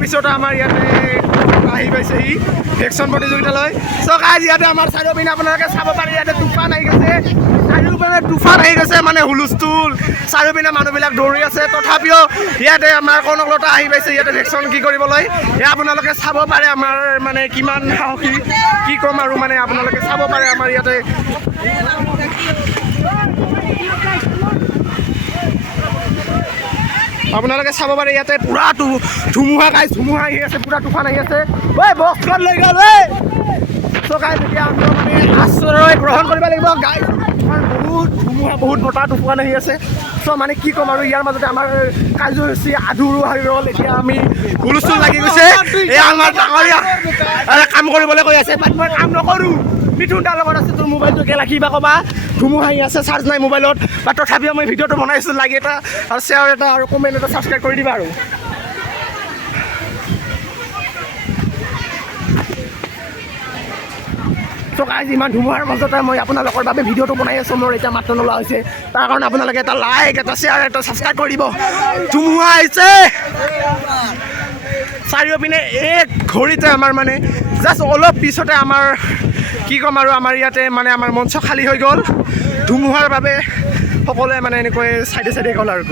পিছতে আমাৰ ইয়াতে আহি পাইছেহি ভেকচিন প্ৰতিযোগিতালৈ। চ' গাইজ ইয়াতে আমাৰ চাৰিওপিনে আপোনালোকে চাব পাৰে ইয়াতে তুফান আহি গৈছে, চাৰিওপিনে তুফান আহি গৈছে মানে হুলস্থুল, চাৰিওপিনে মানুহবিলাক দৌৰি আছে। তথাপিও ইয়াতে আমাৰ কনকলতা আহি পাইছে ইয়াতে ভেকচিন কি কৰিবলৈ। এয়া আপোনালোকে চাব পাৰে আমাৰ মানে কিমান সাহসী, কি ক'ম আৰু মানে আপোনালোকে চাব পাৰে আমাৰ ইয়াতে আপোনালোকে চাব পাৰে ইয়াতে পুৰা ধুমুহা গাইজ, ধুমুহা আহি আছে, পুৰা তুফান আহি আছে। ঐ বক্সখন লৈ গ'ল ঐ। চ' গাইজ এতিয়া আমি মানে আশ্ৰয় গ্ৰহণ কৰিব লাগিব গাইজ, বহুত ধুমুহা, বহুত বতাহ তুফান আহি আছে। চ' মানে কি ক'ম আৰু ইয়াৰ মাজতে আমাৰ কাৰ্যসূচী আধৰুৱা হৈ গ'ল। এতিয়া আমি হুলস্থুল লাগি গৈছে, এয়া আমাৰ ডাঙৰীয়া কাম কৰিবলৈ কৈ আছে, বাট মই কাম নকৰোঁ। মিথুন তাৰ লগত আছে, তোৰ মোবাইলটো কে ৰাখিবা ক'বা, ধুমুহা আহি আছে, চাৰ্জ নাই মোবাইলত, বা তথাপিও মই ভিডিঅ'টো বনাইছোঁ। লাইক এটা আৰু শ্বেয়াৰ এটা আৰু কমেণ্ট এটা ছাবস্ক্ৰাইব কৰি দিবা আৰু। ত' গাইজ ইমান ধুমুহাৰ মাজতে মই আপোনালোকৰ বাবে ভিডিঅ'টো বনাই আছোঁ, মোৰ এতিয়া মাত্ৰ নোলোৱা হৈছে, তাৰ কাৰণে আপোনালোকে এটা লাইক এটা শ্বেয়াৰ এটা ছাবস্ক্ৰাইব কৰি দিব। ধুমুহা আহিছে চাৰিওপিনে, এক ঘড়ীতে আমাৰ মানে জাষ্ট অলপ পিছতে আমাৰ কি ক'ম আৰু আমাৰ ইয়াতে মানে আমাৰ মঞ্চ খালী হৈ গ'ল ধুমুহাৰ বাবে। সকলোৱে মানে এনেকৈ চাইডে চাইডে গ'ল আৰু